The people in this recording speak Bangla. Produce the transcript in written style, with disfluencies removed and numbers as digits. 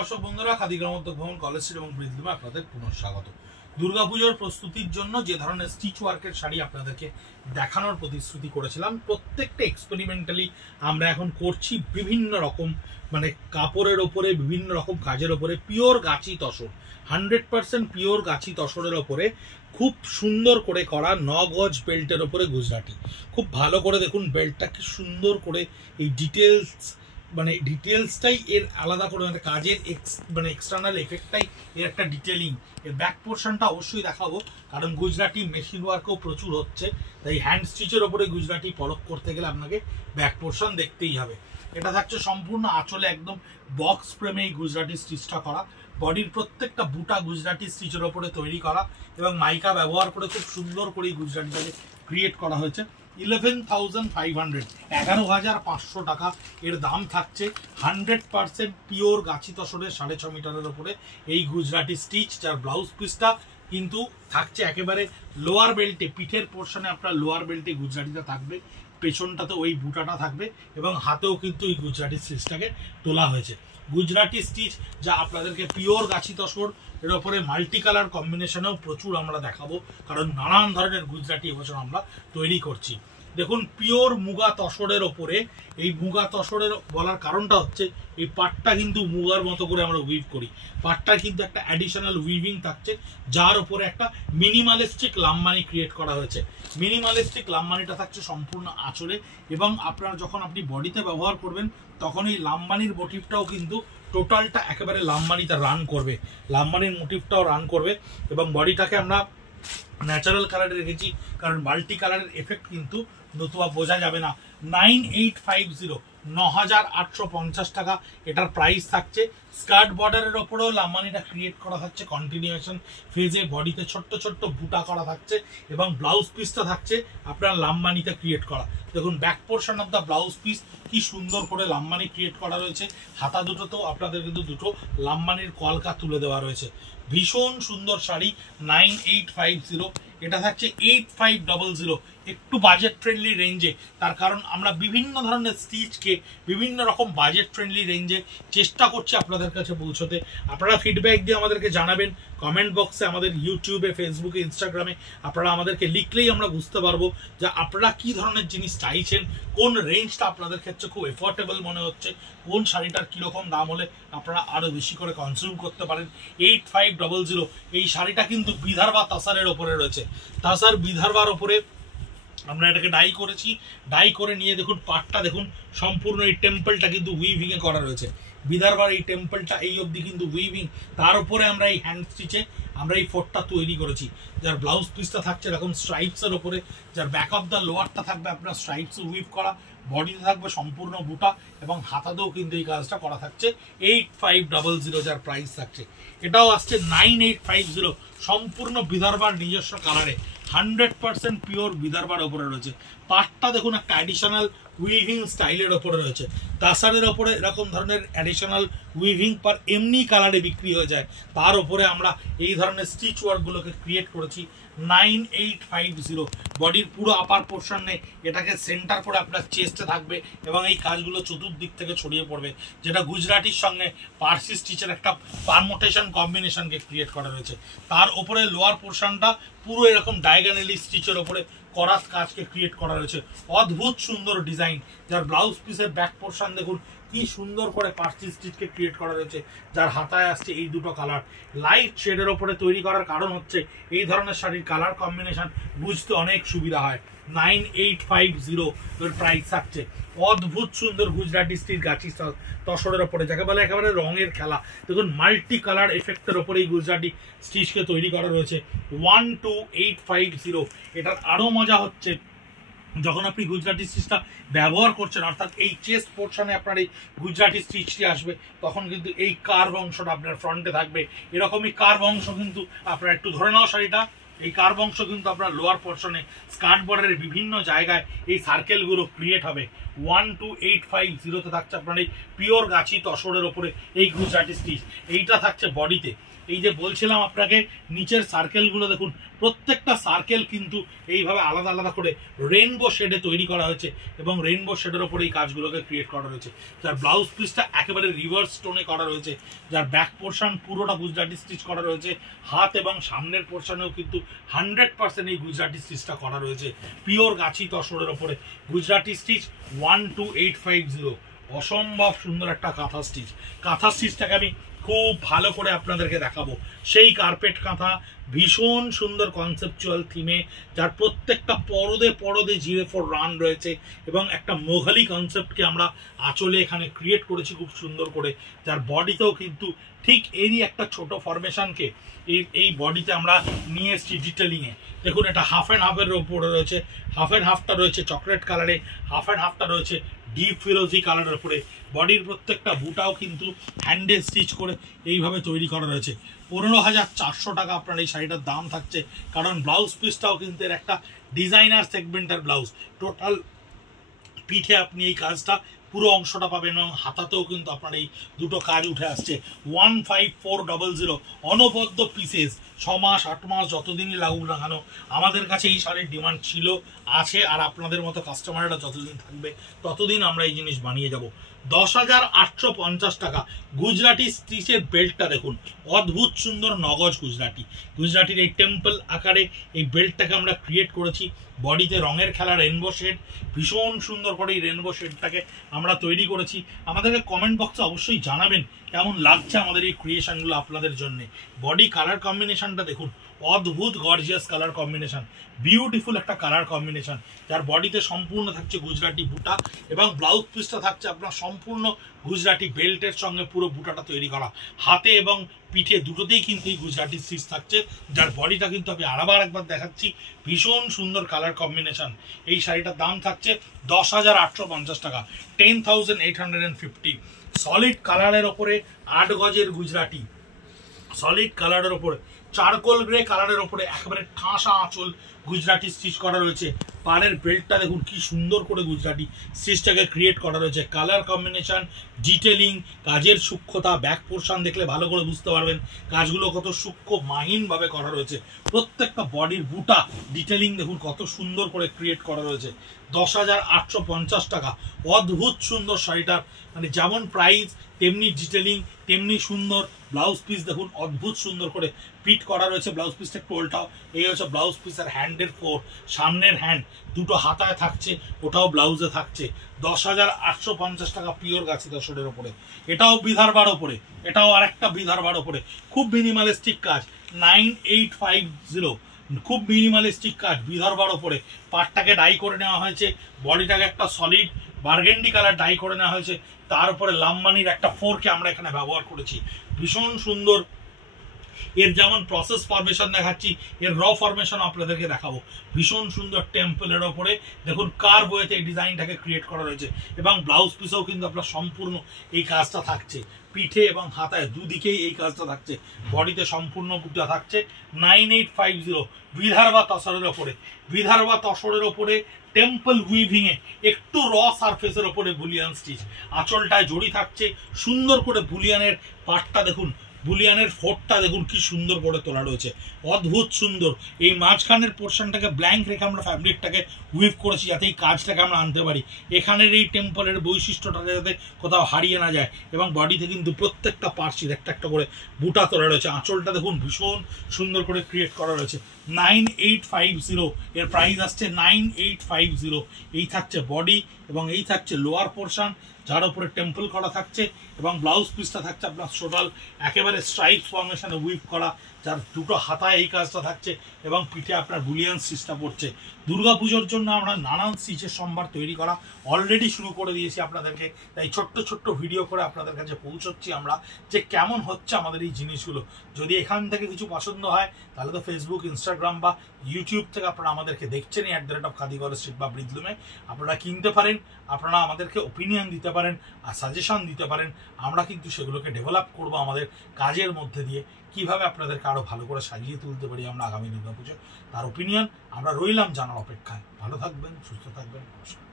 দর্শক বন্ধুরা, খাদি গ্রামোদ্যোগ ভবন কলেজ স্ট্রিট এবং বৃদ্ধিমা আপনাদের পুনঃস্বাগত। দুর্গাপুজোর প্রস্তুতির জন্য যে ধরনের স্টিচ ওয়ার্কের শাড়ি আপনাদেরকে দেখানোর প্রতিশ্রুতি করেছিলাম, প্রত্যেকটা এক্সপেরিমেন্টালি আমরা এখন করছি। বিভিন্ন রকম কাপড়ের ওপরে, বিভিন্ন রকম কাজের ওপরে, পিওর গাছি তসর, 100% পিওর গাছি তসরের ওপরে খুব সুন্দর করে করা 9 গজ বেল্টের ওপরে গুজরাটি। খুব ভালো করে দেখুন বেল্টটা কি সুন্দর করে, এই ডিটেলসটাই এর আলাদা করে, কাজের এক্সটার্নাল এফেক্টটাই এর একটা ডিটেলিং। এর ব্যাক পোর্শনটা অবশ্যই দেখাবো, কারণ গুজরাটি মেশিন ওয়ার্কও প্রচুর হচ্ছে, তাই হ্যান্ড স্টিচের ওপরে গুজরাটি পরখ করতে গেলে আপনাকে ব্যাক পোর্শন দেখতেই হবে। এটা থাকছে সম্পূর্ণ আঁচলে একদম বক্স ফ্রেমে এই গুজরাটি স্টিচটা করা, বডির প্রত্যেকটা বুটা গুজরাটি স্টিচের ওপরে তৈরি করা এবং মাইকা ব্যবহার করে খুব সুন্দর করে এই গুজরাটিটাকে ক্রিয়েট করা হয়েছে। 11,500 11,500 টাকা এর দাম থাকছে। 100% পিওর গাছি তসরের 6.5 মিটারের ওপরে এই গুজরাটি স্টিচ, যার ব্লাউজ পিসটা কিন্তু থাকছে একেবারে লোয়ার বেল্টে, পিঠের পোর্শনে আপনার লোয়ার বেল্টে গুজরাটিটা থাকবে, পেছনটাতে ওই বুটাটা থাকবে এবং হাতেও কিন্তু এই গুজরাটি স্টিচটাকে তোলা হয়েছে। গুজরাটি স্টিচ যা আপনাদেরকে পিওর গাছি তসর এর ওপরে মাল্টি কালার কম্বিনেশনেও প্রচুর আমরা দেখাবো, কারণ নানান ধরনের গুজরাটি এবছর আমরা তৈরি করছি। দেখুন পিওর মুগা তসরের ওপরে, এই মুগা তসরের বলার কারণটা হচ্ছে এই পাটটা কিন্তু মুগার মতো করে আমরা উইভ করি, পাটটার কিন্তু একটা অ্যাডিশনাল উইভিং থাকছে, যার উপরে একটা মিনিমালিস্টিক লাম্বানি ক্রিয়েট করা হয়েছে। মিনিমালিস্টিক লাম্বানিটা থাকছে সম্পূর্ণ আঁচলে, এবং আপনার যখন আপনি বডিতে ব্যবহার করবেন তখন এই লাম্বানির মোটিভটাও কিন্তু টোটালটা একেবারে লাম্বানিতে রান করবে, লাম্বানির মোটিভটাও রান করবে এবং বডিটাকে আমরা ন্যাচারাল কালারে রেখেছি, কারণ মাল্টি কালারের এফেক্ট কিন্তু নতুবা বোঝা যাবে না। 9850 9,850 টাকা এটার প্রাইস থাকছে। স্কার্ট বর্ডারের ওপরেও লাম্বানিটা ক্রিয়েট করা থাকছে কন্টিনিউশন ফেজে, বডিতে ছোট্ট ছোট্ট বুটা করা থাকছে এবং ব্লাউজ পিসটা থাকছে আপনার লাম্বানিতে ক্রিয়েট করা। দেখুন back portion of the blouse piece কি সুন্দর করে লাম্বানি ক্রিয়েট করা রয়েছে, হাতা দুটোতেও আপনাদের কিন্তু দুটো লাম্বানির কলকা তুলে দেওয়া রয়েছে। ভীষণ সুন্দর শাড়ি 9850, এটা থাকছে 8500, একটু বাজেট ফ্রেন্ডলি রেঞ্জে। তার কারণ আমরা বিভিন্ন ধরনের স্টিচকে বিভিন্ন রকম বাজেট ফ্রেন্ডলি রেঞ্জে চেষ্টা করছি আপনাদের কাছে পৌঁছতে। আপনারা ফিডব্যাক দিয়ে আমাদেরকে জানাবেন কমেন্ট বক্সে, আমাদের ইউটিউবে, ফেসবুকে, ইনস্টাগ্রামে আপনারা আমাদেরকে লিখলেই আমরা বুঝতে পারবো যে আপনারা কি ধরনের জিনিস চাইছেন, কোন রেঞ্জটা আপনাদের ক্ষেত্রে খুব এফোর্ডেবল মনে হচ্ছে, কোন শাড়িটার কীরকম দাম হলে আপনারা আরও বেশি করে কনজিউম করতে পারেন। 8500 এই শাড়িটা কিন্তু বিদর্ভা তাসারের ওপরে রয়েছে। তাসার বিদর্ভার ওপরে আমরা এটাকে ডাই করেছি, ডাই করে নিয়ে দেখুন পাটটা দেখুন সম্পূর্ণ এই টেম্পলটা কিন্তু উইভিংয়ে করা রয়েছে। বিদর্ভার এই টেম্পলটা এই অবধি কিন্তু উইভিং, তার উপরে আমরা এই হ্যান্ড স্টিচে আমরা এই ফোর্টটা তৈরি করেছি, যার ব্লাউজ পিসটা থাকছে এরকম স্ট্রাইপসের ওপরে, যার ব্যাক অফ দ্য লোয়ারটা থাকবে আপনার স্ট্রাইপস উইভ করা, বডিতে থাকবে সম্পূর্ণ বুটা এবং হাতাতেও কিন্তু এই কাজটা করা থাকছে। 8500 যার প্রাইস থাকছে। এটাও আসছে 9850, সম্পূর্ণ বিদর্ভার নিজস্ব কালারে, 100% পিওর বিদর্ভার ওপরে রয়েছে। পাটটা দেখুন একটা অ্যাডিশনাল উইভিং স্টাইলের ওপরে রয়েছে। তাসারের ওপরে এরকম ধরনের অ্যাডিশনাল উইভিং পার এমনি কালারে বিক্রি হয়ে যায়, তার উপরে আমরা এই ধরনের স্টিচ ওয়ার্কগুলোকে ক্রিয়েট করেছি। 9850 বডির পুরো আপার পোর্শনে এটাকে সেন্টার করে আপনার চেস্টে থাকবে এবং এই কাজগুলো চতুর্দিক থেকে ছড়িয়ে পড়বে, যেটা গুজরাটির সঙ্গে পার্সি স্টিচের একটা পারমোটেশন কম্বিনেশনকে ক্রিয়েট করা রয়েছে। তার ওপরে লোয়ার পোর্শনটা পুরো এরকম ডায়াগোনালি স্টিচের ওপরে করাস কাজকে ক্রিয়েট করা রয়েছে। অদ্ভুত সুন্দর ডিজাইন, যার ব্লাউজ পিসের ব্যাক পোর্শন দেখুন কি সুন্দর করে পার্সি স্টিচকে ক্রিয়েট করা রয়েছে, যার হাতায় আসছে এই দুটো কালার। লাইট শেডের ওপরে তৈরি করার কারণ হচ্ছে এই ধরনের শাড়ির কালার কম্বিনেশন বুঝতে অনেক সুবিধা হয়। 9850 এর প্রাইস থাকছে। অদ্ভুত সুন্দর গুজরাটি স্টিচ গাছি তসরের ওপরে, যাকে বলে একেবারে রঙের খেলা। দেখুন মাল্টি কালার এফেক্টের ওপরে এই গুজরাটি স্টিচকে তৈরি করা রয়েছে। 12850। এটার আরও মজা হচ্ছে যখন আপনি গুজরাটি স্টিচটা ব্যবহার করছেন, অর্থাৎ এই চেস্ট পোর্শনে আপনার এই গুজরাটি স্টিচটি আসবে, তখন কিন্তু এই কার্ভ অংশটা আপনার ফ্রন্টে থাকবে। এরকমই কার্ভ অংশ কিন্তু আপনার একটু ধরে নাও শাড়িটা, এই কার্ভ অংশ কিন্তু আপনার লোয়ার পোর্শনে স্কার্ট বর্ডারের বিভিন্ন জায়গায় এই সার্কেলগুলো ক্রিয়েট হবে। 12850 থাকছে আপনার এই পিওর গাছি তসরের ওপরে এই গুজরাটি স্টিচ। এইটা থাকছে বডিতে। এই যে বলছিলাম আপনাকে নিচের সার্কেলগুলো দেখুন, প্রত্যেকটা সার্কেল কিন্তু এইভাবে আলাদা আলাদা করে রেইনবো শেডে তৈরি করা হয়েছে এবং রেইনবো শেডের ওপরে এই কাজগুলোকে ক্রিয়েট করা রয়েছে। যার ব্লাউজ পিসটা একেবারে রিভার্স টোনে করা রয়েছে, যার ব্যাক পোর্শন পুরোটা গুজরাটি স্টিচ করা রয়েছে, হাত এবং সামনের পোর্শনেও কিন্তু 100% এই গুজরাটি স্টিচটা করা রয়েছে পিওর গাছি তসরের ওপরে গুজরাটি স্টিচ 12850। অসম্ভব সুন্দর একটা কাঁথা স্টিচ। কাঁথা স্টিচটাকে আমি খুব ভালো করে আপনাদেরকে দেখাবো। সেই কার্পেট কাঁথা, ভীষণ সুন্দর কনসেপচুয়াল থিমে, যার প্রত্যেকটা পরদে পরদে জিরে4 রান রয়েছে এবং একটা মোঘালি কনসেপ্টকে আমরা আঁচলে এখানে ক্রিয়েট করেছি খুব সুন্দর করে। যার বডিতেও কিন্তু ঠিক এরই একটা ছোট ফরমেশনকে এই বডিতে আমরা নিয়ে এসেছি ডিটেলিংয়ে। দেখুন এটা হাফ অ্যান্ড হাফের ওপরে রয়েছে, হাফ অ্যান্ড হাফটা রয়েছে চকলেট কালারে, হাফ অ্যান্ড হাফটা রয়েছে ডিপ ফিরোজি কালারের উপরে। বডির প্রত্যেকটা বুটাও কিন্তু হ্যান্ডে স্টিচ করে এইভাবে তৈরি করা রয়েছে। 15,400 টাকা আপনার এই শাড়িটার দাম থাকছে, কারণ ব্লাউজ পিসটাও কিন্তু এর একটা ডিজাইনার সেগমেন্টের ব্লাউজ। টোটাল পিঠে আপনি এই কাজটা পুরো অংশটা পাবেন এবং হাতাতেও কিন্তু আপনার এই দুটো কাজ উঠে আসছে। 15400 অনবদ্য পিসেস, 6 মাস 8 মাস যতদিনই লাগুক না কেন আমাদের কাছে এই শাড়ির ডিমান্ড ছিল, আছে, আর আপনাদের মতো কাস্টমাররা যতদিন থাকবে ততদিন আমরা এই জিনিস বানিয়ে যাব। 10,850 টাকা গুজরাটি স্টিচের বেল্টটা দেখুন, অদ্ভুত সুন্দর নগজ গুজরাটির এই টেম্পল আকারে এই বেল্টটাকে আমরা ক্রিয়েট করেছি। বডিতে রঙের খেলা রেনবো শেড, ভীষণ সুন্দর করে এই রেনবো শেডটাকে আমরা তৈরি করেছি। আমাদেরকে কমেন্ট বক্সে অবশ্যই জানাবেন কেমন লাগছে আমাদের এই ক্রিয়েশনগুলো আপনাদের জন্য। বডি কালার কম্বিনেশনটা দেখুন, অদ্ভুত গর্জিয়াস কালার কম্বিনেশন, বিউটিফুল একটা কালার কম্বিনেশন। যার বডিতে সম্পূর্ণ থাকছে গুজরাটি বুটা এবং ব্লাউজ পিসটা থাকছে আপনার সম্পূর্ণ গুজরাটি বেল্টের সঙ্গে পুরো বুটাটা তৈরি করা। হাতে এবং পিঠে দুটোতেই কিন্তু এই গুজরাটি স্টিচ থাকছে। যার বডিটা কিন্তু আমি আবার একবার দেখাচ্ছি, ভীষণ সুন্দর কালার কম্বিনেশন। এই শাড়িটার দাম থাকছে 10,850 টাকা, 10,850। সলিড কালারের ওপরে 8 গজের গুজরাটি, সলিড কালারের ওপরে চারকোল গ্রে কালারের ওপরে একেবারে ঠাসা আঁচল গুজরাটি স্টিচ করা রয়েছে। পাড়ের বেল্টটা দেখুন কি সুন্দর করে গুজরাটি স্টিচটাকে ক্রিয়েট করা রয়েছে। কালার কম্বিনেশন, ডিটেলিং, কাজের সূক্ষ্মতা, ব্যাক পোর্শন দেখলে ভালো করে বুঝতে পারবেন কাজগুলো কত সূক্ষ্ম মাহিনভাবে করা রয়েছে। প্রত্যেকটা বডির বুটা ডিটেলিং দেখুন কত সুন্দর করে ক্রিয়েট করা রয়েছে। 10,850 টাকা, অদ্ভুত সুন্দর শাড়িটার মানে যেমন প্রাইস তেমনি ডিটেলিং তেমনি সুন্দর। ব্লাউজ পিস দেখুন অদ্ভুত সুন্দর করে পিট করা রয়েছে। ব্লাউজ পিসটা টোলটাও এই হচ্ছে ব্লাউজ পিসের হ্যান্ডের ফোর, সামনের হ্যান্ড দুটো হাতায় থাকছে, ওটাও ব্লাউজে থাকছে। 10,850 টাকা পিওর গাছি তসরের ওপরে। এটাও বিধারবার ওপরে, এটাও আরেকটা বিধারবার ওপরে। খুব মিনিমালিস্টিক কাজ, 9850, খুব মিনিমালিস্টিক কাজ বিধারবার ওপরে। পাটটাকে ডাই করে নেওয়া হয়েছে, বডিটাকে একটা সলিড বার্গেন্ডি কালার ডাই করে নেওয়া হয়েছে, তার উপরে লাম্বানির একটা 4কে আমরা এখানে ব্যবহার করেছি। ভীষণ সুন্দর। এর যেমন প্রসেস ফরমেশন দেখাচ্ছি, এর র ফরমেশন আপনাদেরকে দেখাবো। ভীষণ সুন্দর টেম্পলের ওপরে দেখুন কার্ভ ওয়েতে এই ডিজাইনটাকে ক্রিয়েট করা রয়েছে এবং ব্লাউজ পিসেও কিন্তু আপনার সম্পূর্ণ এই কাজটা থাকছে। পিঠে এবং হাতায় দুদিকেই এই কাজটা থাকছে। বডিতে সম্পূর্ণ বুটা থাকছে। 9850 বিধারবা তসরের ওপরে, বিধারবা তসরের ওপরে টেম্পল উইভিং এ একটু র সারফেসের ওপরে বুলিয়ান স্টিচ। আঁচলটায় জড়ি থাকছে সুন্দর করে। বুলিয়ানের পাটটা দেখুন, বুলিয়ানের ফোরটা দেখুন কি সুন্দর করে তোলা রয়েছে, অদ্ভুত সুন্দর। এই মাঝখানের পোর্শনটাকে ব্ল্যাঙ্ক রেখে আমরা ফ্যাব্রিকটাকে উইভ করেছি যাতে এই কাজটাকে আমরা আনতে পারি। এখানের এই টেম্পলের বৈশিষ্ট্যটা যাতে কোথাও হারিয়ে না যায় এবং বডিতে কিন্তু প্রত্যেকটা পার্শ্বের একটা একটা করে বুটা তোলা রয়েছে। আঁচলটা দেখুন ভীষণ সুন্দর করে ক্রিয়েট করা রয়েছে। 9850 এর প্রাইস আসছে 9850। এই থাকছে বডি এবং এই থাকছে লোয়ার পোর্শন, যার উপরে টেম্পল করা থাকছে এবং ব্লাউজ পিসটা থাকছে আপনার টোটাল একেবারে স্ট্রাইপ ফরমেশনে উইভ করা, যার দুটো হাতায় এই কাজটা থাকছে এবং পিঠে আপনার বুলিয়ান স্টিচটা পড়ছে। দুর্গাপুজোর জন্য আমরা নানান স্টিচের সম্ভার তৈরি করা অলরেডি শুরু করে দিয়েছি আপনাদেরকে, তাই ছোট্ট ছোট্ট ভিডিও করে আপনাদের কাছে পৌঁছচ্ছি আমরা যে কেমন হচ্ছে আমাদের এই জিনিসগুলো। যদি এখান থেকে কিছু পছন্দ হয় তাহলে তো ফেসবুক, ইনস্টাগ্রাম বা ইউটিউব থেকে আপনারা আমাদেরকে দেখছেনই @খাদিঘর স্ট্রিট বা ব্রিজলুমে, আপনারা কিনতে পারেন, আপনারা আমাদেরকে ওপিনিয়ন দিতে পারেন আর সাজেশন দিতে পারেন। আমরা কিন্তু সেগুলোকে ডেভেলপ করবো আমাদের কাজের মধ্যে দিয়ে, কিভাবে আপনাদেরকে আরো ভালো করে সাজিয়ে তুলতে পারি আমরা আগামী দুর্গাপুজো, তার ওপিনিয়ন আমরা রইলাম জানার অপেক্ষায়। ভালো থাকবেন, সুস্থ থাকবেন, নমস্কার।